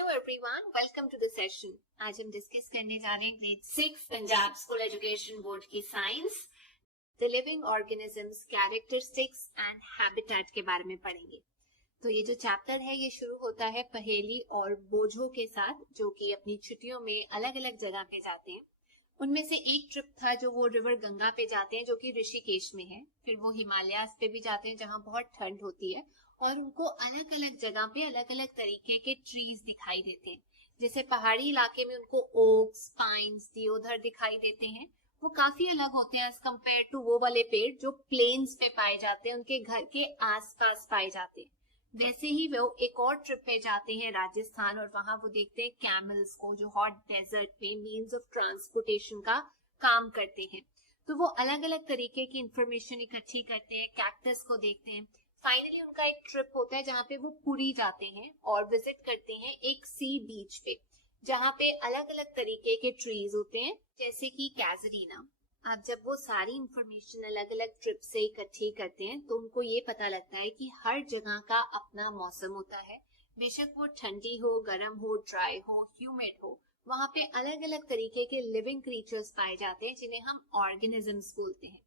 Hello everyone, welcome to the session. आज हम discuss करने जा रहे हैं grade 6 Punjab school education board की science, the living organisms, characteristics and habitat के बारे में पढ़ेंगे। तो ये जो चैप्टर है ये शुरू होता है पहेली और बोझों के साथ, जो कि अपनी छुट्टियों में अलग अलग जगह पे जाते हैं। उनमें से एक ट्रिप था जो वो रिवर गंगा पे जाते हैं, जो कि ऋषिकेश में है। फिर वो हिमालयास पे भी जाते हैं जहाँ बहुत ठंड होती है, और उनको अलग अलग जगह पे अलग अलग तरीके के ट्रीज दिखाई देते हैं। जैसे पहाड़ी इलाके में उनको ओक्स, पाइन्स, दियोधर दिखाई देते हैं। वो काफी अलग होते हैं एज कम्पेयर टू वो वाले पेड़ जो प्लेन्स पे पाए जाते हैं, उनके घर के आसपास पाए जाते हैं। वैसे ही वो एक और ट्रिप पे जाते हैं राजस्थान, और वहां वो देखते हैं कैमल्स को, जो हॉट डेजर्ट में मीन्स ऑफ ट्रांसपोर्टेशन का काम करते हैं। तो वो अलग अलग तरीके की इंफॉर्मेशन इकट्ठी करते हैं, कैक्टस को देखते हैं। फाइनली उनका एक ट्रिप होता है जहाँ पे वो पुरी जाते हैं और विजिट करते हैं एक सी बीच पे, जहाँ पे अलग अलग तरीके के ट्रीज होते हैं, जैसे कि कैजरीना। अब जब वो सारी इंफॉर्मेशन अलग अलग ट्रिप से इकट्ठी करते हैं तो उनको ये पता लगता है कि हर जगह का अपना मौसम होता है। बेशक वो ठंडी हो, गर्म हो, ड्राई हो, ह्यूमिड हो, वहां पे अलग अलग तरीके के लिविंग क्रीचर्स पाए जाते हैं जिन्हें हम ऑर्गेनिजम्स बोलते हैं।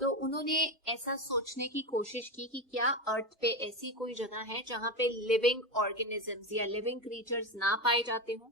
तो उन्होंने ऐसा सोचने की कोशिश की कि क्या अर्थ पे ऐसी कोई जगह है जहाँ पे लिविंग ऑर्गेनिजम्स या लिविंग क्रीचर्स ना पाए जाते हो।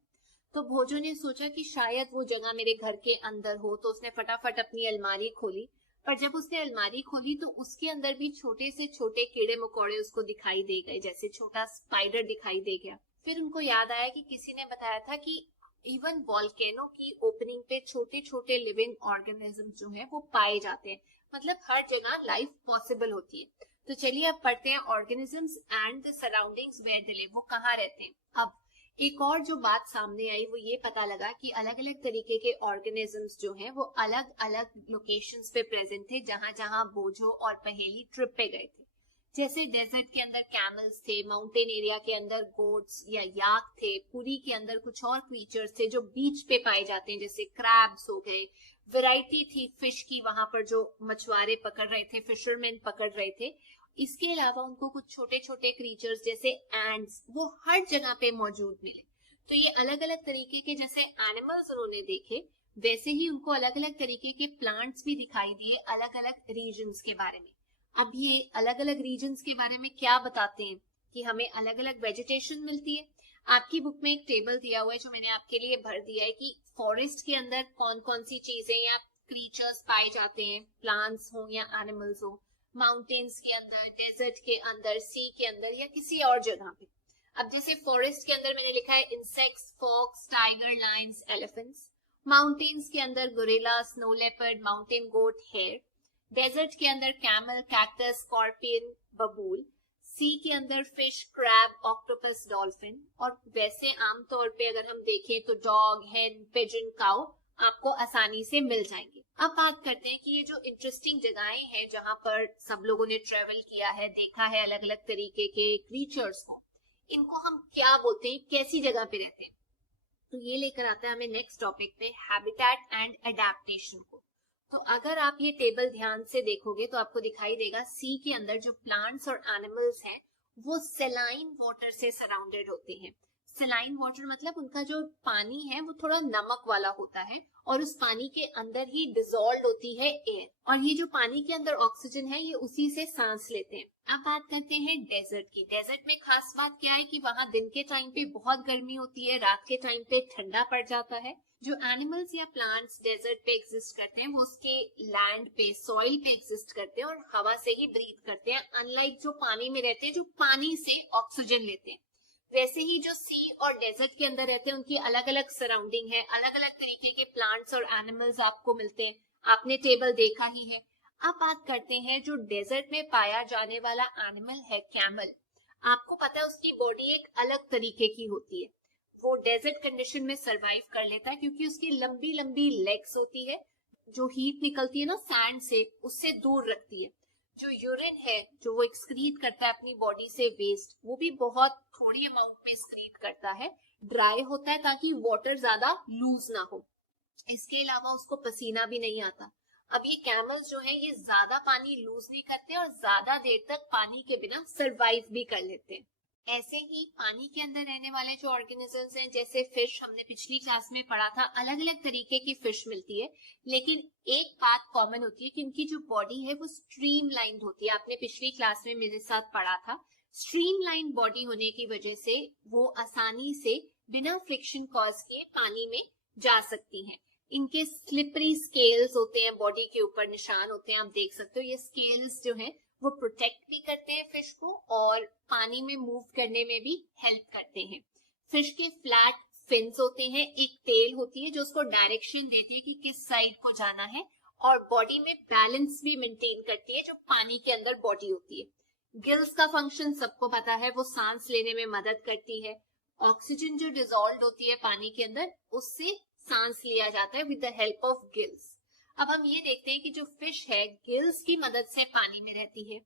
तो भोजो ने सोचा कि शायद वो जगह मेरे घर के अंदर हो, तो उसने फटाफट अपनी अलमारी खोली। पर जब उसने अलमारी खोली तो उसके अंदर भी छोटे से छोटे कीड़े मकोड़े उसको दिखाई दे गए, जैसे छोटा स्पाइडर दिखाई दे गया। फिर उनको याद आया कि किसी ने बताया था कि इवन वॉल्केनो की ओपनिंग पे छोटे छोटे लिविंग ऑर्गेनिज्म जो है वो पाए जाते हैं। मतलब हर जगह लाइफ पॉसिबल होती है। तो चलिए अब पढ़ते हैं organisms and the surroundings where they live, वो कहाँ रहते हैं। अब एक और जो बात सामने आई वो ये पता लगा कि अलग अलग तरीके के ऑर्गेनिजम्स जो हैं वो अलग अलग लोकेशंस पे प्रेजेंट थे, जहां जहां बोझो और पहेली ट्रिप पे गए थे। जैसे डेजर्ट के अंदर कैमल्स थे, माउंटेन एरिया के अंदर गोट्स या याक थे, पुरी के अंदर कुछ और क्रीचर्स थे जो बीच पे पाए जाते हैं, जैसे क्रैब्स हो गए। वैरायटी थी फिश की, वहां पर जो मछुआरे पकड़ रहे थे, फिशरमैन पकड़ रहे थे। इसके अलावा उनको कुछ छोटे छोटे क्रीचर्स जैसे एंड्स वो हर जगह पे मौजूद मिले। तो ये अलग अलग तरीके के जैसे एनिमल्स उन्होंने देखे, वैसे ही उनको अलग अलग तरीके के प्लांट्स भी दिखाई दिए अलग अलग रीजन्स के बारे में। अब ये अलग अलग रीजन्स के बारे में क्या बताते हैं कि हमें अलग अलग वेजिटेशन मिलती है। आपकी बुक में एक टेबल दिया हुआ है जो मैंने आपके लिए भर दिया है कि फॉरेस्ट के अंदर कौन कौन सी चीजें या क्रीचर्स पाए जाते हैं, प्लांट्स हो या एनिमल्स हो। माउंटेन्स के अंदर, डेजर्ट के अंदर, सी के अंदर या किसी और जगह पे। अब जैसे फॉरेस्ट के अंदर मैंने लिखा है insects, fox, tiger, lions, elephants. Mountains के अंदर gorilla, snow leopard, mountain goat, hare. Desert के अंदर कैमल, कैक्टस, स्कॉर्पियन, बबूल। सी के अंदर फिश, क्रैब, ऑक्टोपस, डॉल्फिन। और वैसे आमतौर पे अगर हम देखें तो डॉग, हेन, पिजन, काउ आपको आसानी से मिल जाएंगे। अब बात करते हैं कि ये जो इंटरेस्टिंग जगहें हैं जहां पर सब लोगों ने ट्रेवल किया है, देखा है अलग अलग तरीके के क्रीचर्स को, इनको हम क्या बोलते हैं, कैसी जगह पे रहते हैं। तो ये लेकर आता है हमें नेक्स्ट टॉपिक पे, हैबिटेट एंड एडेप्टेशन को। तो अगर आप ये टेबल ध्यान से देखोगे तो आपको दिखाई देगा सी के अंदर जो प्लांट्स और एनिमल्स हैं वो सेलाइन वाटर से सराउंडेड होते हैं। सेलाइन वाटर मतलब उनका जो पानी है वो थोड़ा नमक वाला होता है, और उस पानी के अंदर ही डिसॉल्व होती है एयर, और ये जो पानी के अंदर ऑक्सीजन है ये उसी से सांस लेते हैं। अब बात करते हैं डेजर्ट की। डेजर्ट में खास बात क्या है कि वहां दिन के टाइम पे बहुत गर्मी होती है, रात के टाइम पे ठंडा पड़ जाता है। जो एनिमल्स या प्लांट्स डेजर्ट पे एग्जिस्ट करते हैं वो उसके लैंड पे, सॉइल पे एग्जिस्ट करते हैं और हवा से ही ब्रीथ करते हैं, अनलाइक जो पानी में रहते हैं जो पानी से ऑक्सीजन लेते हैं। वैसे ही जो सी और डेजर्ट के अंदर रहते हैं उनकी अलग अलग सराउंडिंग है, अलग अलग तरीके के प्लांट्स और एनिमल्स आपको मिलते हैं। आपने टेबल देखा ही है। अब बात करते हैं जो डेजर्ट में पाया जाने वाला एनिमल है कैमल। आपको पता है उसकी बॉडी एक अलग तरीके की होती है। वो डेजर्ट कंडीशन में सरवाइव कर लेता है क्योंकि उसकी लंबी लंबी लेग्स होती है, जो हीट निकलती है ना सैंड से, उससे दूर रखती है। जो यूरिन है जो वो एक्सक्रीट करता है अपनी बॉडी से वेस्ट, वो भी बहुत थोड़ी अमाउंट में एक्सक्रीट करता है। ड्राई होता है ताकि वाटर ज्यादा लूज ना हो। इसके अलावा उसको पसीना भी नहीं आता। अब ये कैमल्स जो है ये ज्यादा पानी लूज नहीं करते और ज्यादा देर तक पानी के बिना सरवाइव भी कर लेते हैं। ऐसे ही पानी के अंदर रहने वाले जो ऑर्गेनिजम्स हैं, जैसे फिश, हमने पिछली क्लास में पढ़ा था, अलग अलग तरीके की फिश मिलती है, लेकिन एक बात कॉमन होती है कि उनकी जो बॉडी है वो स्ट्रीमलाइंड होती है। आपने पिछली क्लास में मेरे साथ पढ़ा था। स्ट्रीमलाइन बॉडी होने की वजह से वो आसानी से बिना फ्रिक्शन कॉज किए पानी में जा सकती हैं। इनके स्लिपरी स्केल्स होते हैं, बॉडी के ऊपर निशान होते हैं, आप देख सकते हो। ये स्केल्स जो है वो प्रोटेक्ट भी करते हैं फिश को और पानी में मूव करने में भी हेल्प करते हैं। फिश के फ्लैट फिन्स होते हैं, एक टेल होती है जो उसको डायरेक्शन देती है कि किस साइड को जाना है, और बॉडी में बैलेंस भी मेंटेन करती है जो पानी के अंदर बॉडी होती है। गिल्स का फंक्शन सबको पता है, वो सांस लेने में मदद करती है। ऑक्सीजन जो डिसॉल्व होती है पानी के अंदर, उससे सांस लिया जाता है with the help of gills. अब हम ये देखते हैं कि जो फिश है गिल्स की मदद से पानी में रहती है।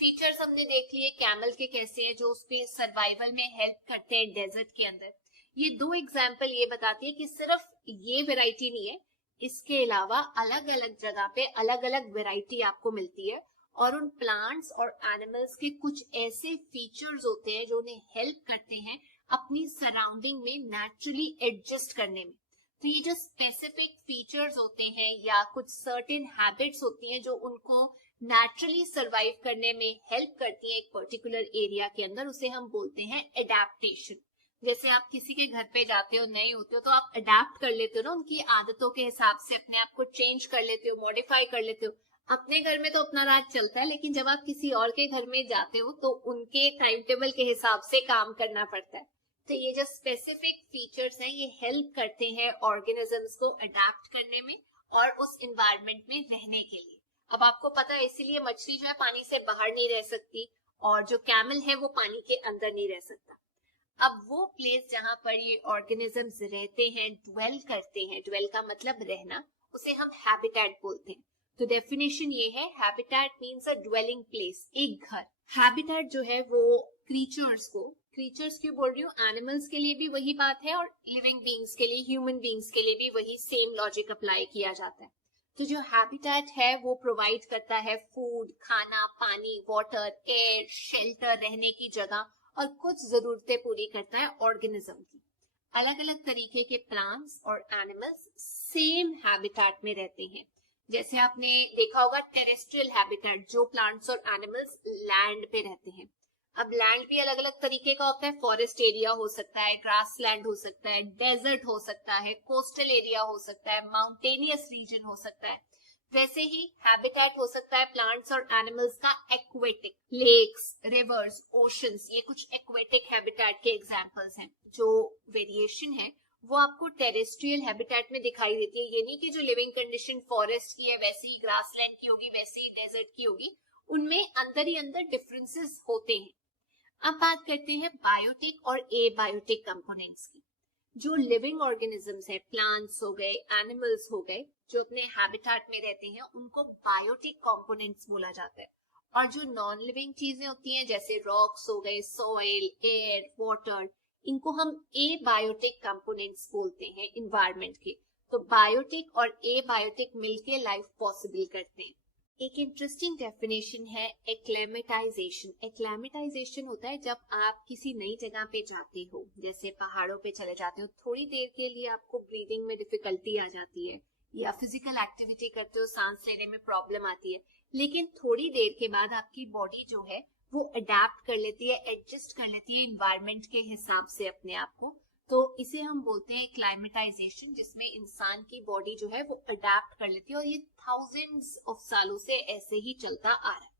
फीचर्स हमने देख लिए कैमल के कैसे हैं जो उसके सर्वाइवल में हेल्प करते हैं डेजर्ट के अंदर। ये दो एग्जाम्पल ये बताती है कि सिर्फ ये वैरायटी नहीं है, इसके अलावा अलग अलग जगह पे अलग अलग वैरायटी आपको मिलती है, और उन प्लांट्स और एनिमल्स के कुछ ऐसे फीचर्स होते हैं जो उन्हें हेल्प करते हैं अपनी सराउंडिंग में नेचुरली एडजस्ट करने में। तो ये जो स्पेसिफिक फीचर्स होते हैं या कुछ सर्टेन हैबिट्स होती हैं जो उनको नेचुरली सरवाइव करने में हेल्प करती हैं एक पर्टिकुलर एरिया के अंदर, उसे हम बोलते हैं एडेप्टेशन। जैसे आप किसी के घर पे जाते हो, नए होते हो, तो आप अडेप्ट कर लेते हो ना, उनकी आदतों के हिसाब से अपने आप को चेंज कर लेते हो, मॉडिफाई कर लेते हो। अपने घर में तो अपना राज चलता है, लेकिन जब आप किसी और के घर में जाते हो तो उनके टाइम टेबल के हिसाब से काम करना पड़ता है। तो ये जो स्पेसिफिक फीचर्स हैं ये हेल्प करते हैं ऑर्गेनिजम्स को अडेप्ट करने में और उस एनवायरनमेंट में रहने के लिए। अब आपको पता है इसीलिए मछली जो है पानी से बाहर नहीं रह सकती और जो कैमल है वो पानी के अंदर नहीं रह सकता। अब वो प्लेस जहां पर ये ऑर्गेनिजम्स रहते हैं, ड्वेल करते हैं, ड्वेल का मतलब रहना, उसे हम हैबिटेट बोलते हैं। तो डेफिनेशन ये है, हैबिटेट मीन्स अ ड्वेलिंग प्लेस, एक घर। हैबिटेट जो है वो क्रीचर्स क्यों बोल रही हूँ, एनिमल्स के लिए भी वही बात है और लिविंग बींग्स के लिए, ह्यूमन बींग्स के लिए भी वही सेम लॉजिक अप्लाई किया जाता है। तो जो हैबिटेट है वो प्रोवाइड करता है फूड, खाना, पानी, वाटर, एयर, शेल्टर, रहने की जगह और कुछ जरूरतें पूरी करता है ऑर्गेनिज्म की। अलग अलग तरीके के प्लांट्स और एनिमल्स सेम हैबिटेट में रहते हैं। जैसे आपने देखा होगा टेरेस्ट्रियल हैबिटेट, जो प्लांट्स और एनिमल्स लैंड पे रहते हैं। अब लैंड भी अलग अलग तरीके का होता है, फॉरेस्ट एरिया हो सकता है, ग्रास लैंड हो सकता है, डेजर्ट हो सकता है, कोस्टल एरिया हो सकता है, माउंटेनियस रीजन हो सकता है। वैसे ही हैबिटेट हो सकता है प्लांट्स और एनिमल्स का एक्वेटिक, लेक्स, रिवर्स, ओशंस, ये कुछ एक्वेटिक हैबिटेट के एग्जांपल्स हैं। जो वेरिएशन है वो आपको टेरेस्ट्रियल हैबिटेट में दिखाई देती है। ये नहीं कि जो लिविंग कंडीशन फॉरेस्ट की है वैसे ही ग्रासलैंड की होगी, वैसे ही डेजर्ट की होगी, उनमें अंदर ही अंदर डिफरेंसेस होते हैं। अब बात करते हैं बायोटिक और एबायोटिक कंपोनेंट्स की। जो लिविंग ऑर्गेनिजम्स है, प्लांट्स हो गए, एनिमल्स हो गए, जो अपने हैबिटेट में रहते हैं, उनको बायोटिक कंपोनेंट्स बोला जाता है। और जो नॉन लिविंग चीजें होती हैं जैसे रॉक्स हो गए, सॉइल, एयर, वाटर, इनको हम एबायोटिक कंपोनेंट्स बोलते हैं इन्वायरमेंट के। तो बायोटिक और एबायोटिक मिलके लाइफ पॉसिबल करते हैं। एक इंटरेस्टिंग डेफिनेशन है एक्लेमेटाइजेशन। एक्लेमेटाइजेशन होता है जब आप किसी नई जगह पे जाते हो, जैसे पहाड़ों पे चले जाते हो, थोड़ी देर के लिए आपको ब्रीदिंग में डिफिकल्टी आ जाती है या फिजिकल एक्टिविटी करते हो, सांस लेने में प्रॉब्लम आती है, लेकिन थोड़ी देर के बाद आपकी बॉडी जो है वो अडेप्ट कर लेती है, एडजस्ट कर लेती है इन्वायरमेंट के हिसाब से अपने आप को। तो इसे हम बोलते हैं क्लाइमेटाइजेशन, जिसमें इंसान की बॉडी जो है वो अडेप्ट कर लेती है, और ये थाउजेंड्स ऑफ सालों से ऐसे ही चलता आ रहा है।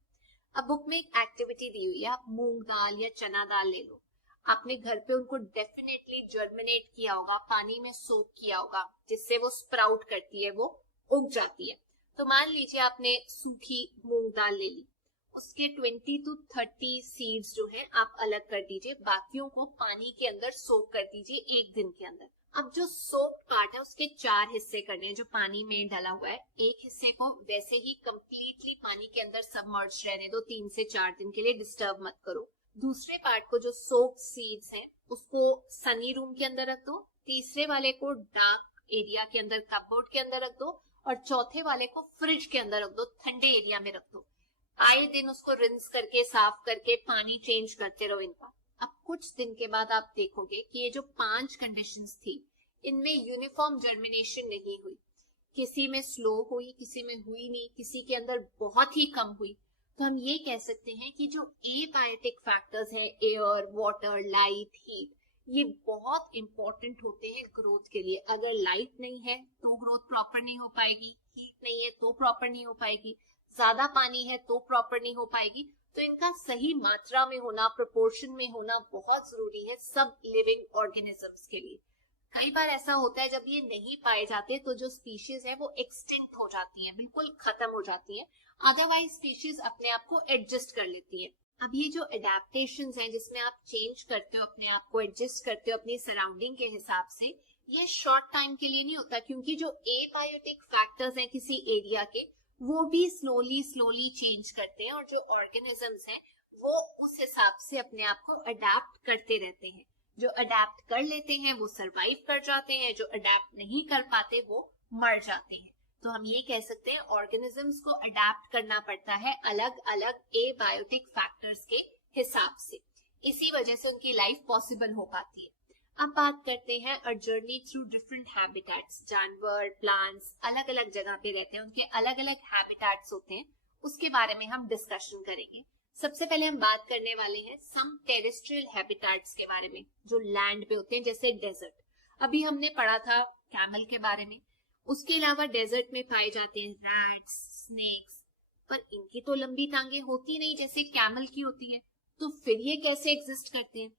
अब बुक में एक एक्टिविटी दी हुई है, आप मूंग दाल या चना दाल ले लो। आपने घर पे उनको डेफिनेटली जर्मिनेट किया होगा, पानी में सोक किया होगा, जिससे वो स्प्राउट करती है, वो उग जाती है। तो मान लीजिए आपने सूखी मूंग दाल ले ली, उसके 20 to 30 सीड्स जो है आप अलग कर दीजिए, बाकियों को पानी के अंदर सोक कर दीजिए एक दिन के अंदर। अब जो सोक्ड पार्ट है उसके 4 हिस्से करने हैं, जो पानी में डाला हुआ है। एक हिस्से को वैसे ही कंप्लीटली पानी के अंदर सबमर्ज रहने दो 3 से 4 दिन के लिए, डिस्टर्ब मत करो। दूसरे पार्ट को, जो सोक्ड सीड्स हैं, उसको सनी रूम के अंदर रख दो। तीसरे वाले को डार्क एरिया के अंदर, कपबोर्ड के अंदर रख दो, और चौथे वाले को फ्रिज के अंदर रख दो, ठंडे एरिया में रख दो। आए दिन उसको रिंस करके, साफ करके, पानी चेंज करते रहो इनका। अब कुछ दिन के बाद आप देखोगे कि ये जो 5 कंडीशंस थी इनमें यूनिफॉर्म जर्मिनेशन नहीं हुई, किसी में स्लो हुई, किसी में हुई नहीं, किसी के अंदर बहुत ही कम हुई। तो हम ये कह सकते हैं कि जो एबायोटिक फैक्टर्स हैं, एयर, वाटर, लाइट, हीट, ये बहुत इंपॉर्टेंट होते हैं ग्रोथ के लिए। अगर लाइट नहीं है तो ग्रोथ प्रॉपर नहीं हो पाएगी, हीट नहीं है तो प्रॉपर नहीं हो पाएगी, ज्यादा पानी है तो प्रॉपर नहीं हो पाएगी। तो इनका सही मात्रा में होना, प्रोपोर्शन में होना बहुत जरूरी है सब लिविंग ऑर्गेनिजम्स के लिए। कई बार ऐसा होता है जब ये नहीं पाए जाते तो जो स्पीशीज है वो एक्सटिंक्ट हो जाती हैं, बिल्कुल खत्म हो जाती हैं। अदरवाइज स्पीशीज अपने आप को एडजस्ट कर लेती है। अब ये जो एडेप्टेशंस हैं जिसमें आप चेंज करते हो, अपने आप को एडजस्ट करते हो अपनी सराउंडिंग के हिसाब से, ये शॉर्ट टाइम के लिए नहीं होता, क्योंकि जो एबायोटिक फैक्टर्स हैं किसी एरिया के वो भी स्लोली स्लोली चेंज करते हैं और जो ऑर्गेनिजम्स हैं वो उस हिसाब से अपने आप को अडेप्ट करते रहते हैं। जो अडेप्ट कर लेते हैं वो सरवाइव कर जाते हैं, जो अडेप्ट नहीं कर पाते वो मर जाते हैं। तो हम ये कह सकते हैं ऑर्गेनिजम्स को अडेप्ट करना पड़ता है अलग अलग एबायोटिक फैक्टर्स के हिसाब से, इसी वजह से उनकी लाइफ पॉसिबल हो पाती है। अब बात करते हैं a journey through different habitats. जानवर, प्लांट्स अलग अलग जगह पे रहते हैं, उनके अलग अलग हैबिटेट्स होते हैं, उसके बारे में हम डिस्कशन करेंगे। सबसे पहले हम बात करने वाले हैं सम टेरेस्ट्रियल हैबिटेट्स के बारे में, जो लैंड पे होते हैं, जैसे डेजर्ट। अभी हमने पढ़ा था कैमल के बारे में। उसके अलावा डेजर्ट में पाए जाते हैं रैट्स, स्नेक्स, पर इनकी तो लंबी टांगे होती नहीं जैसे कैमल की होती है। तो फिर ये कैसे एग्जिस्ट करते हैं?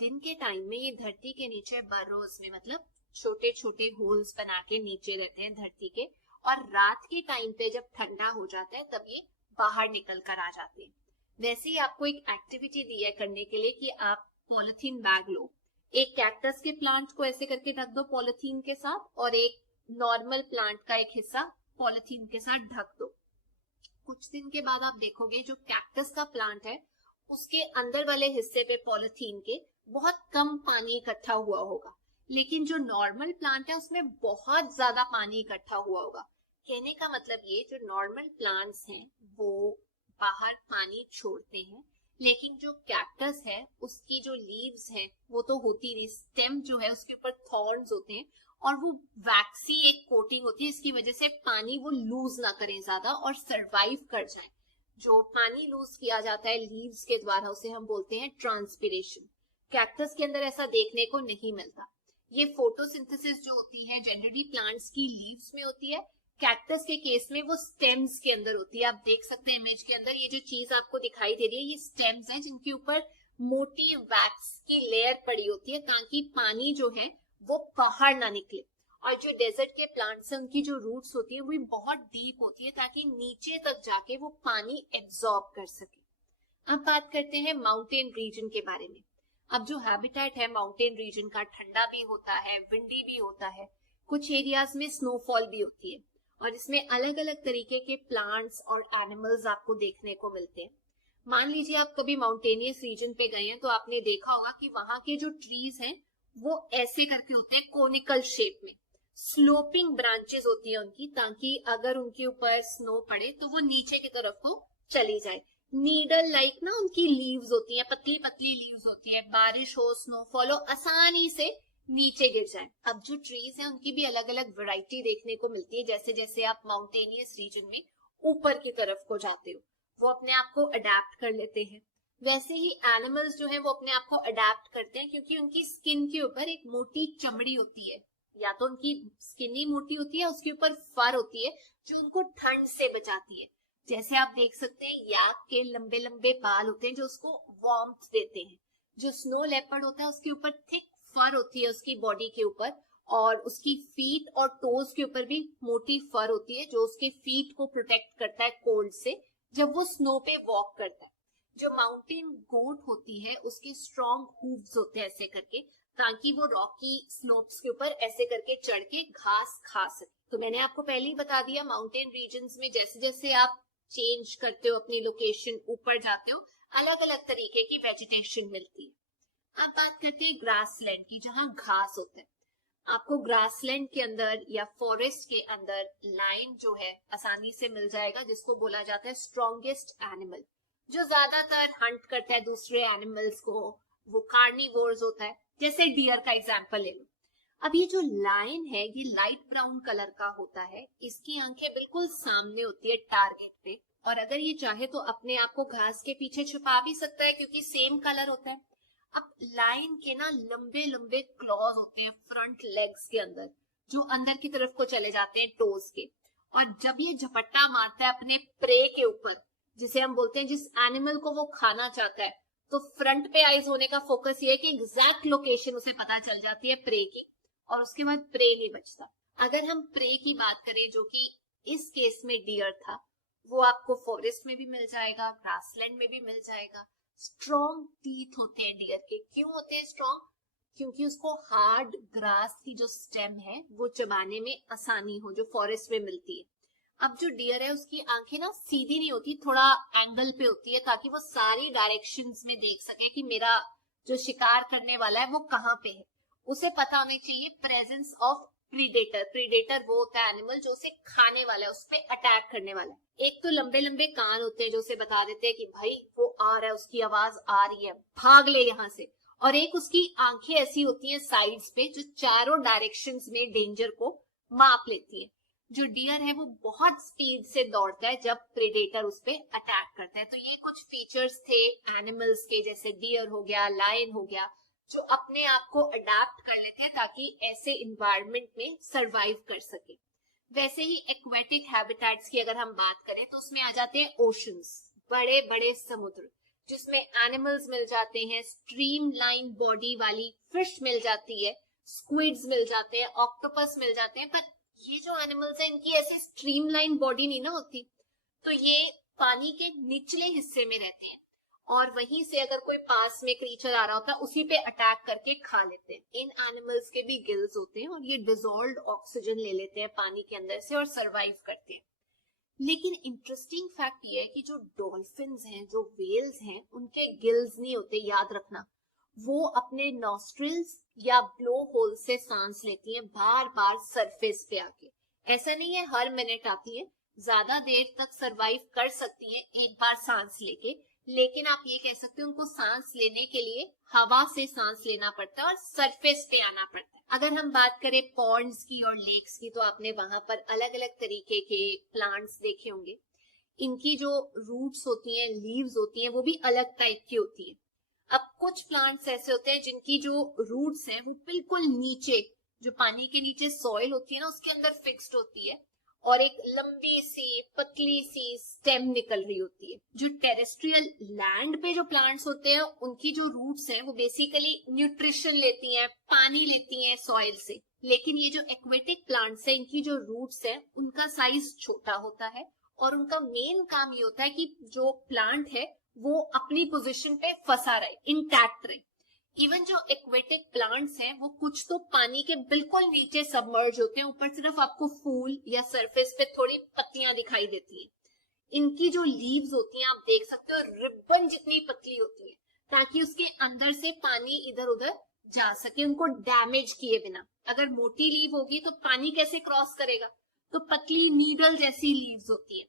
दिन के टाइम में ये धरती के नीचे बरोज में, मतलब छोटे छोटे होल्स बना के नीचे रहते हैं धरती के, और रात के टाइम पे जब ठंडा हो जाता है तब ये बाहर निकल कर आ जाते हैं। वैसे ही आपको एक एक्टिविटी दी है करने के लिए कि आप पॉलिथीन बैग लो, एक कैक्टस के प्लांट को ऐसे करके ढक दो पॉलिथीन के साथ, और एक नॉर्मल प्लांट का एक हिस्सा पॉलिथीन के साथ ढक दो। कुछ दिन के बाद आप देखोगे जो कैक्टस का प्लांट है उसके अंदर वाले हिस्से पे पॉलिथीन के बहुत कम पानी इकट्ठा हुआ होगा, लेकिन जो नॉर्मल प्लांट है उसमें बहुत ज्यादा पानी इकट्ठा हुआ होगा। कहने का मतलब ये, जो नॉर्मल प्लांट्स हैं वो बाहर पानी छोड़ते हैं, लेकिन जो कैक्टस है उसकी जो लीव्स हैं वो तो होती नहीं, स्टेम जो है उसके ऊपर थॉर्न्स होते हैं और वो वैक्सी एक कोटिंग होती है, इसकी वजह से पानी वो लूज ना करें ज्यादा और सरवाइव कर जाए। जो पानी लूज किया जाता है लीव्स के द्वारा उसे हम बोलते हैं ट्रांसपिरेशन। कैक्टस के अंदर ऐसा देखने को नहीं मिलता। ये फोटोसिंथेसिस जो होती है जनरली प्लांट्स की लीव्स में होती है, कैक्टस के केस में वो स्टेम्स के अंदर होती है। आप देख सकते हैं इमेज के अंदर ये जो चीज आपको दिखाई दे रही है ये स्टेम्स हैं जिनके ऊपर मोटी वैक्स की लेयर पड़ी होती है ताकि पानी जो है वो बाहर ना निकले। और जो डेजर्ट के प्लांट्स हैं उनकी जो रूट्स होती है वो बहुत डीप होती है ताकि नीचे तक जाके वो पानी एब्जॉर्ब कर सके। अब बात करते हैं माउंटेन रीजन के बारे में। अब जो हैबिटेट है माउंटेन रीजन का, ठंडा भी होता है, विंडी भी होता है, कुछ एरियाज में स्नोफॉल भी होती है, और इसमें अलग अलग तरीके के प्लांट्स और एनिमल्स आपको देखने को मिलते हैं। मान लीजिए आप कभी माउंटेनियस रीजन पे गए हैं तो आपने देखा होगा कि वहां के जो ट्रीज हैं वो ऐसे करके होते हैं, कोनिकल शेप में, स्लोपिंग ब्रांचेस होती है उनकी, ताकि अगर उनके ऊपर स्नो पड़े तो वो नीचे की तरफ को चली जाए। नीडल लाइक ना उनकी लीव्स होती है, पतली पतली लीव्स होती है, बारिश हो, स्नोफॉल हो, आसानी से नीचे गिर जाए। अब जो ट्रीज हैं उनकी भी अलग अलग वैरायटी देखने को मिलती है। जैसे जैसे आप माउंटेनियस रीजन में ऊपर की तरफ को जाते हो वो अपने आप को अडेप्ट कर लेते हैं। वैसे ही एनिमल्स जो है वो अपने आप को अडेप्ट करते हैं, क्योंकि उनकी स्किन के ऊपर एक मोटी चमड़ी होती है, या तो उनकी स्किन ही मोटी होती है, उसके ऊपर फर होती है जो उनको ठंड से बचाती है। जैसे आप देख सकते हैं याक के लंबे लंबे बाल होते हैं जो उसको वार्मथ देते हैं। जो स्नो लेपर्ड होता है उसके ऊपर थिक फर होती है उसकी बॉडी के ऊपर, और उसकी फीट और टोज के ऊपर भी मोटी फर होती है जो उसके फीट को प्रोटेक्ट करता है कोल्ड से जब वो स्नो पे वॉक करता है। जो माउंटेन गोट होती है उसके स्ट्रॉन्ग हूव्स होते हैं ऐसे करके, ताकि वो रॉकी स्लोप्स के ऊपर ऐसे करके चढ़ के घास खा सके। तो मैंने आपको पहले ही बता दिया माउंटेन रीजन्स में जैसे जैसे आप चेंज करते हो अपनी लोकेशन, ऊपर जाते हो, अलग अलग तरीके की वेजिटेशन मिलती है। अब बात करते हैं ग्रासलैंड की, जहां घास होता है। आपको ग्रासलैंड के अंदर या फॉरेस्ट के अंदर लायन जो है आसानी से मिल जाएगा, जिसको बोला जाता है स्ट्रॉन्गेस्ट एनिमल, जो ज्यादातर हंट करता है दूसरे एनिमल्स को, वो कार्निवोर्स होता है, जैसे डियर का एग्जांपल ले लो। अब ये जो लायन है ये लाइट ब्राउन कलर का होता है, इसकी आंखें बिल्कुल सामने होती है टारगेट पे, और अगर ये चाहे तो अपने आप को घास के पीछे छुपा भी सकता है क्योंकि सेम कलर होता है। अब लायन के ना लंबे लंबे क्लॉज होते हैं फ्रंट लेग्स के अंदर, जो अंदर की तरफ को चले जाते हैं टोज के, और जब ये झपट्टा मारता है अपने प्रे के ऊपर, जिसे हम बोलते हैं जिस एनिमल को वो खाना चाहता है, तो फ्रंट पे आइज होने का फोकस ये है कि एग्जैक्ट लोकेशन उसे पता चल जाती है प्रे की, और उसके बाद प्रे नहीं बचता। अगर हम प्रे की बात करें, जो कि इस केस में डियर था, वो आपको फॉरेस्ट में भी मिल जाएगा, ग्रासलैंड में भी मिल जाएगा। स्ट्रॉन्ग टीथ होते हैं डियर के। क्यों होते हैं स्ट्रॉन्ग? क्योंकि उसको हार्ड ग्रास की जो स्टेम है वो चबाने में आसानी हो, जो फॉरेस्ट में मिलती है। अब जो डियर है उसकी आंखें ना सीधी नहीं होती, थोड़ा एंगल पे होती है, ताकि वो सारी डायरेक्शंस में देख सके कि मेरा जो शिकार करने वाला है वो कहाँ पे है। उसे पता होने चाहिए प्रेजेंस ऑफ प्रीडेटर। प्रीडेटर वो होता है एनिमल जो उसे खाने वाला है, उस पर अटैक करने वाला है। एक तो लंबे लंबे कान होते हैं जो उसे बता देते हैं कि भाई वो आ रहा है, उसकी आवाज आ रही है, भाग ले यहाँ से। और एक उसकी आंखें ऐसी होती हैं साइड्स पे, जो चारों डायरेक्शंस में डेंजर को माप लेती है। जो डियर है वो बहुत स्पीड से दौड़ता है जब प्रेडेटर उस पे अटैक करता है। तो ये कुछ फीचर्स थे एनिमल्स के, जैसे डियर हो गया, लायन हो गया, जो अपने आप को अडेप्ट कर लेते हैं ताकि ऐसे इन्वायरमेंट में सरवाइव कर सके। वैसे ही एक्वेटिक हैबिटेट्स की अगर हम बात करें तो उसमें आ जाते हैं ओशंस, बड़े बड़े समुद्र, जिसमें एनिमल्स मिल जाते हैं, स्ट्रीम लाइन बॉडी वाली फिश मिल जाती है, स्क्विड्स मिल जाते हैं, ऑक्टोपस मिल जाते हैं। पर ये जो एनिमल्स हैं इनकी ऐसी स्ट्रीम लाइन बॉडी नहीं ना होती, तो ये पानी के निचले हिस्से में रहते हैं, और वहीं से अगर कोई पास में क्रीचर आ रहा होता है उसी पे अटैक करके खा लेते हैं। इन एनिमल्स के भी गिल्स होते हैं और ये डिसॉल्व्ड ऑक्सीजन ले लेते हैं पानी के अंदर से और सरवाइव करते हैं। लेकिन इंटरेस्टिंग फैक्ट ये है कि जो डॉल्फिन्स हैं, जो वेल्स हैं, उनके गिल्स नहीं होते, याद रखना। वो अपने नॉस्ट्रिल्स या ब्लो होल से सांस लेती हैं बार बार सरफेस पे आके। ऐसा नहीं है हर मिनट आती है, ज्यादा देर तक सरवाइव कर सकती हैं एक बार सांस लेके, लेकिन आप ये कह सकते हो उनको सांस लेने के लिए हवा से सांस लेना पड़ता है और सरफेस पे आना पड़ता है। अगर हम बात करें पॉन्ड्स की और लेक्स की, तो आपने वहां पर अलग अलग तरीके के प्लांट्स देखे होंगे। इनकी जो रूट्स होती हैं, लीव्स होती हैं, वो भी अलग टाइप की होती है। अब कुछ प्लांट्स ऐसे होते हैं जिनकी जो रूट्स हैं वो बिल्कुल नीचे, जो पानी के नीचे सॉइल होती है ना, उसके अंदर फिक्स्ड होती है, और एक लंबी सी पतली सी स्टेम निकल रही होती है। जो टेरेस्ट्रियल लैंड पे जो प्लांट्स होते हैं उनकी जो रूट्स हैं वो बेसिकली न्यूट्रिशन लेती हैं, पानी लेती हैं सॉइल से। लेकिन ये जो एक्वेटिक प्लांट्स हैं इनकी जो रूट्स हैं उनका साइज छोटा होता है, और उनका मेन काम ये होता है कि जो प्लांट है वो अपनी पोजीशन पे फंसा रहे, इंटैक्ट रहे। इवन जो एक्वेटिक प्लांट्स हैं वो कुछ तो पानी के बिल्कुल नीचे सबमर्ज होते हैं, ऊपर सिर्फ आपको फूल या सरफेस पे थोड़ी पत्तियां दिखाई देती हैं। इनकी जो लीव्स होती हैं आप देख सकते हो रिबन जितनी पतली होती है, ताकि उसके अंदर से पानी इधर उधर जा सके, उनको डैमेज किए बिना। अगर मोटी लीव होगी तो पानी कैसे क्रॉस करेगा, तो पतली नीडल जैसी लीव्स होती है।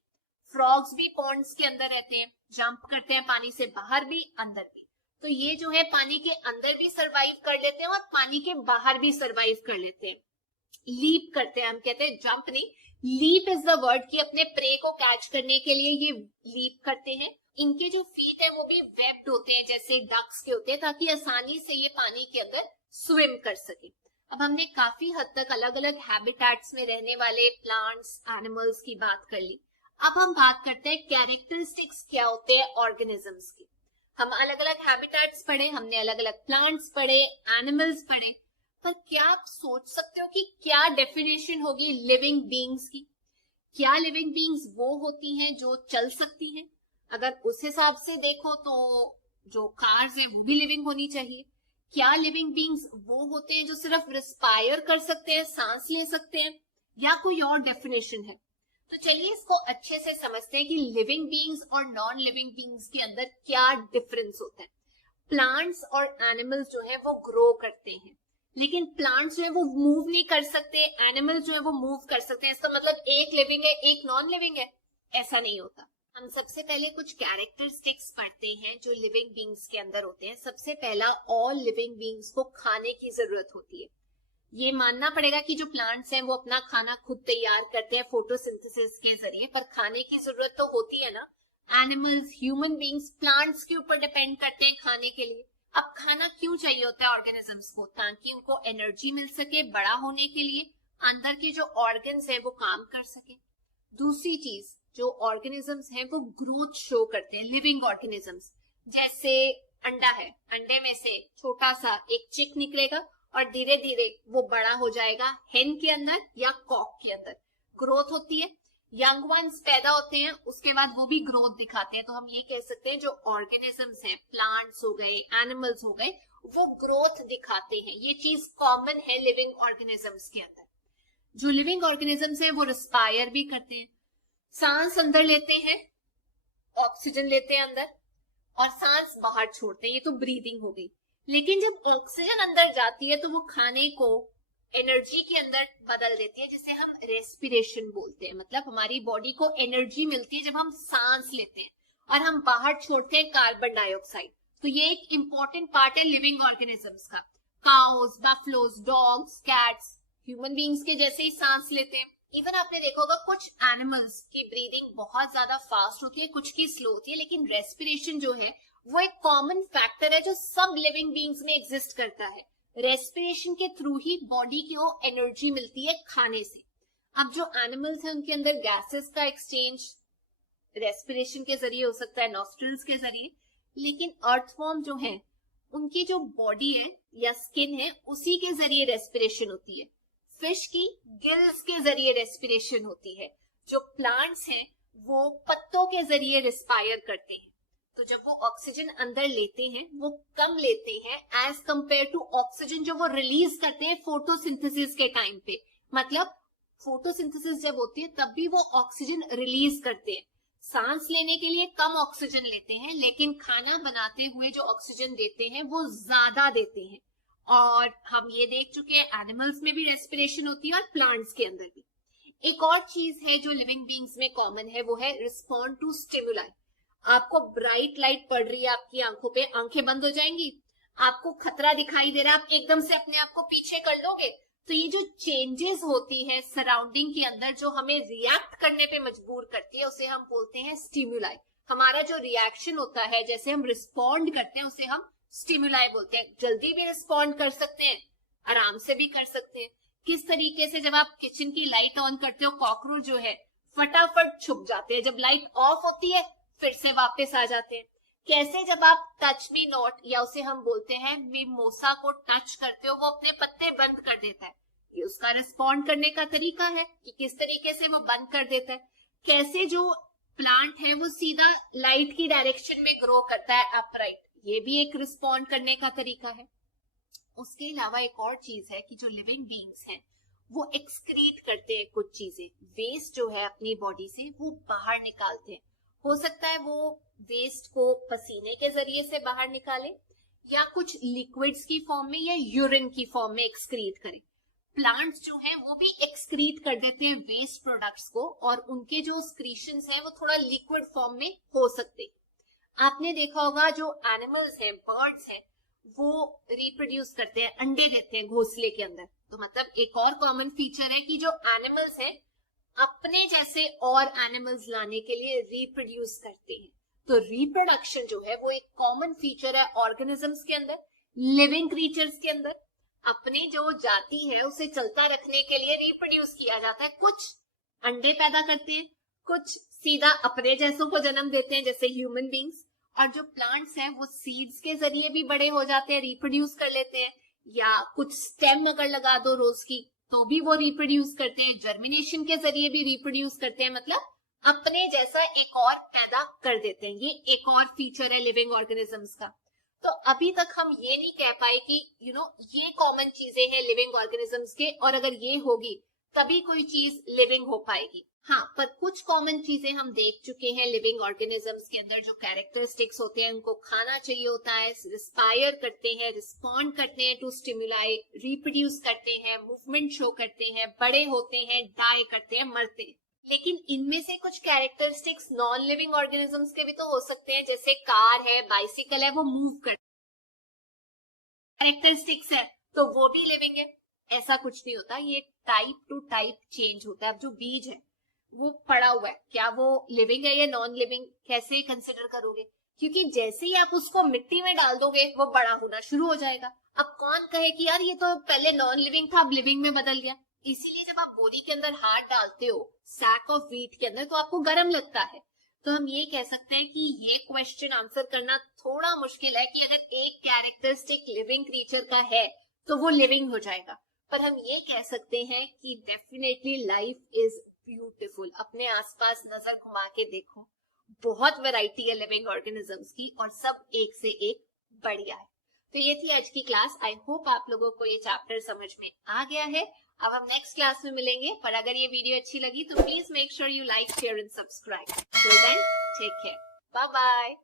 फ्रॉग्स भी पॉन्ड्स के अंदर रहते हैं, जंप करते हैं पानी से बाहर भी अंदर भी। तो ये जो है पानी के अंदर भी सरवाइव कर लेते हैं और पानी के बाहर भी सरवाइव कर लेते हैं। लीप करते हैं, हम कहते हैं जंप नहीं, लीप इज द वर्ड, कि अपने प्रे को कैच करने के लिए ये लीप करते हैं। इनके जो फीट है वो भी वेब्ड होते हैं जैसे डक्स के होते हैं, ताकि आसानी से ये पानी के अंदर स्विम कर सके। अब हमने काफी हद तक अलग अलग हैबिटेट्स में रहने वाले प्लांट्स, एनिमल्स की बात कर ली। अब हम बात करते हैं कैरेक्टरिस्टिक्स क्या होते हैं ऑर्गेनिजम्स की। हम अलग अलग हैबिटेट्स पढ़े, हमने अलग अलग प्लांट्स पढ़े, एनिमल्स पढ़े, पर क्या आप सोच सकते हो कि क्या डेफिनेशन होगी लिविंग बीइंग्स की? क्या लिविंग बीइंग्स वो होती हैं जो चल सकती हैं? अगर उस हिसाब से देखो तो जो कार्स हैं वो भी लिविंग होनी चाहिए। क्या लिविंग बीइंग्स वो होते हैं जो सिर्फ रिस्पायर कर सकते हैं, सांस ले सकते हैं, या कोई और डेफिनेशन है? तो चलिए इसको अच्छे से समझते हैं कि लिविंग बीइंग्स और नॉन लिविंग बीइंग्स के अंदर क्या डिफरेंस होता है। प्लांट्स और एनिमल्स जो है वो ग्रो करते हैं, लेकिन प्लांट्स जो है वो मूव नहीं कर सकते, एनिमल्स जो है वो मूव कर सकते हैं। इसका मतलब एक लिविंग है एक नॉन लिविंग है, ऐसा नहीं होता। हम सबसे पहले कुछ कैरेक्टरिस्टिक्स पढ़ते हैं जो लिविंग बींग्स के अंदर होते हैं। सबसे पहला, ऑल लिविंग बींग्स को खाने की जरूरत होती है। ये मानना पड़ेगा कि जो प्लांट्स हैं वो अपना खाना खुद तैयार करते हैं फोटोसिंथेसिस के जरिए, पर खाने की जरूरत तो होती है ना। एनिमल्स, ह्यूमन बींग्स प्लांट्स के ऊपर डिपेंड करते हैं खाने के लिए। अब खाना क्यों चाहिए होता है ऑर्गेनिजम्स को? ताकि उनको एनर्जी मिल सके बड़ा होने के लिए, अंदर के जो ऑर्गन्स हैं वो काम कर सके। दूसरी चीज, जो ऑर्गेनिजम्स हैं वो ग्रोथ शो करते हैं, लिविंग ऑर्गेनिजम्स। जैसे अंडा है, अंडे में से छोटा सा एक चिक निकलेगा और धीरे धीरे वो बड़ा हो जाएगा हेन के अंदर या कॉक के अंदर। ग्रोथ होती है, यंग वंस पैदा होते हैं, उसके बाद वो भी ग्रोथ दिखाते हैं। तो हम ये कह सकते हैं जो ऑर्गेनिजम्स हैं, प्लांट्स हो गए, एनिमल्स हो गए, वो ग्रोथ दिखाते हैं। ये चीज कॉमन है लिविंग ऑर्गेनिजम्स के अंदर। जो लिविंग ऑर्गेनिजम्स हैं वो रिस्पायर भी करते हैं, सांस अंदर लेते हैं, ऑक्सीजन लेते हैं अंदर और सांस बाहर छोड़ते हैं। ये तो ब्रीदिंग हो गई। लेकिन जब ऑक्सीजन अंदर जाती है तो वो खाने को एनर्जी के अंदर बदल देती है, जिसे हम रेस्पिरेशन बोलते हैं। मतलब हमारी बॉडी को एनर्जी मिलती है जब हम सांस लेते हैं और हम बाहर छोड़ते हैं कार्बन डाइऑक्साइड। तो ये एक इंपॉर्टेंट पार्ट है लिविंग ऑर्गेनिजम्स का। Cows, buffaloes, dogs, cats human beings के जैसे ही सांस लेते हैं। इवन आपने देखा होगा कुछ एनिमल्स की ब्रीदिंग बहुत ज्यादा फास्ट होती है, कुछ की स्लो होती है, लेकिन रेस्पिरेशन जो है वो एक कॉमन फैक्टर है जो सब लिविंग बींग्स में एग्जिस्ट करता है। रेस्पिरेशन के थ्रू ही बॉडी को एनर्जी मिलती है खाने से। अब जो एनिमल्स हैं उनके अंदर गैसेस का एक्सचेंज रेस्पिरेशन के जरिए हो सकता है, नॉस्ट्रिल्स के जरिए। लेकिन अर्थवॉर्म जो है उनकी जो बॉडी है या स्किन है उसी के जरिए रेस्पिरेशन होती है। फिश की गिल्स के जरिए रेस्पिरेशन होती है। जो प्लांट्स हैं वो पत्तों के जरिए रिस्पायर करते हैं। तो जब वो ऑक्सीजन अंदर लेते हैं वो कम लेते हैं एज कंपेयर टू ऑक्सीजन जो वो रिलीज करते हैं फोटोसिंथेसिस के टाइम पे। मतलब फोटोसिंथेसिस जब होती है तब भी वो ऑक्सीजन रिलीज करते हैं। सांस लेने के लिए कम ऑक्सीजन लेते हैं, लेकिन खाना बनाते हुए जो ऑक्सीजन देते हैं वो ज्यादा देते हैं। और हम ये देख चुके हैं एनिमल्स में भी रेस्पिरेशन होती है और प्लांट्स के अंदर भी। एक और चीज है जो लिविंग बींग्स में कॉमन है, वो है रिस्पॉन्ड टू स्टिमुलाई। आपको ब्राइट लाइट पड़ रही है आपकी आंखों पे, आंखें बंद हो जाएंगी। आपको खतरा दिखाई दे रहा है, आप एकदम से अपने आप को पीछे कर लोगे। तो ये जो चेंजेस होती है सराउंडिंग के अंदर जो हमें रिएक्ट करने पे मजबूर करती है, उसे हम बोलते हैं स्टिमुलाई। हमारा जो रिएक्शन होता है, जैसे हम रिस्पॉन्ड करते हैं, उसे हम स्टिमुलाई बोलते हैं। जल्दी भी रिस्पॉन्ड कर सकते हैं, आराम से भी कर सकते हैं। किस तरीके से? जब आप किचन की लाइट ऑन करते हो, कॉकरोच जो है फटाफट छुप जाते हैं, जब लाइट ऑफ होती है फिर से वापस आ जाते हैं। कैसे? जब आप टच मी नॉट या उसे हम बोलते हैं मिमोसा को टच करते हो, वो अपने पत्ते बंद कर देता है। ये उसका रिस्पॉन्ड करने का तरीका है कि किस तरीके से वो बंद कर देता है। कैसे जो प्लांट है वो सीधा लाइट की डायरेक्शन में ग्रो करता है अपराइट, ये भी एक रिस्पॉन्ड करने का तरीका है। उसके अलावा एक और चीज है कि जो लिविंग बींग्स हैं वो एक्सक्रीट करते हैं कुछ चीजें। वेस्ट जो है अपनी बॉडी से वो बाहर निकालते हैं। हो सकता है वो वेस्ट को पसीने के जरिए से बाहर निकाले या कुछ लिक्विड्स की फॉर्म में या यूरिन की फॉर्म में एक्सक्रीट करें। प्लांट्स जो हैं वो भी एक्सक्रीट कर देते हैं वेस्ट प्रोडक्ट्स को, और उनके जो स्क्रीशंस हैं वो थोड़ा लिक्विड फॉर्म में हो सकते हैं। आपने देखा होगा जो एनिमल्स हैं, बर्ड्स हैं, वो रिप्रोड्यूस करते हैं, अंडे देते हैं घोंसले के अंदर। तो मतलब एक और कॉमन फीचर है कि जो एनिमल्स हैं अपने जैसे और एनिमल्स लाने के लिए रिप्रोड्यूस करते हैं। तो रिप्रोडक्शन जो है वो एक कॉमन फीचर है ऑर्गेनिजम्स के अंदर, लिविंग क्रीचर्स के अंदर। अपनी जो जाति है उसे चलता रखने के लिए रिप्रोड्यूस किया जाता है। कुछ अंडे पैदा करते हैं, कुछ सीधा अपने जैसों को जन्म देते हैं जैसे ह्यूमन बींग्स, और जो प्लांट्स हैं वो सीड्स के जरिए भी बड़े हो जाते हैं, रिप्रोड्यूस कर लेते हैं। या कुछ स्टेम अगर लगा दो रोज की तो भी वो रिप्रोड्यूस करते हैं, जर्मिनेशन के जरिए भी रिप्रोड्यूस करते हैं। मतलब अपने जैसा एक और पैदा कर देते हैं। ये एक और फीचर है लिविंग ऑर्गेनिजम्स का। तो अभी तक हम ये नहीं कह पाए कि ये कॉमन चीजें हैं लिविंग ऑर्गेनिजम्स के, और अगर ये होगी तभी कोई चीज लिविंग हो पाएगी। हाँ, पर कुछ कॉमन चीजें हम देख चुके हैं लिविंग ऑर्गेनिजम्स के अंदर। जो कैरेक्टरिस्टिक्स होते हैं, उनको खाना चाहिए होता है, रिस्पायर करते हैं, रिस्पॉन्ड करते हैं टू स्टिमुलाई, रिप्रोड्यूस करते हैं, मूवमेंट शो करते हैं, बड़े होते हैं, डाई करते हैं, मरते हैं। लेकिन इनमें से कुछ कैरेक्टरिस्टिक्स नॉन लिविंग ऑर्गेनिजम्स के भी तो हो सकते हैं, जैसे कार है, बाइसिकल है, वो मूव कर कैरेक्टरिस्टिक्स है तो वो भी लिविंग है। ऐसा कुछ नहीं होता, ये टाइप टू टाइप चेंज होता है। अब जो बीज है वो पड़ा हुआ है, क्या वो लिविंग है या नॉन लिविंग, कैसे कंसिडर करोगे? क्योंकि जैसे ही आप उसको मिट्टी में डाल दोगे वो बड़ा होना शुरू हो जाएगा। अब कौन कहे कि यार ये तो पहले नॉन लिविंग था अब लिविंग में बदल गया। इसीलिए जब आप बोरी के अंदर हाथ डालते हो सैक ऑफ व्हीट के अंदर तो आपको गर्म लगता है। तो हम ये कह सकते हैं कि ये क्वेश्चन आंसर करना थोड़ा मुश्किल है कि अगर एक कैरेक्टरिस्टिक लिविंग क्रीचर का है तो वो लिविंग हो जाएगा। पर हम ये कह सकते हैं कि डेफिनेटली लाइफ इज ब्यूटीफुल। अपने आसपास नजर घुमा के देखो, बहुत वैरायटी है लिविंग ऑर्गेनिजम्स की और सब एक से एक बढ़िया है। तो ये थी आज की क्लास। आई होप आप लोगों को ये चैप्टर समझ में आ गया है। अब हम नेक्स्ट क्लास में मिलेंगे, पर अगर ये वीडियो अच्छी लगी तो please make sure you like, share and subscribe. Till then take care, bye bye.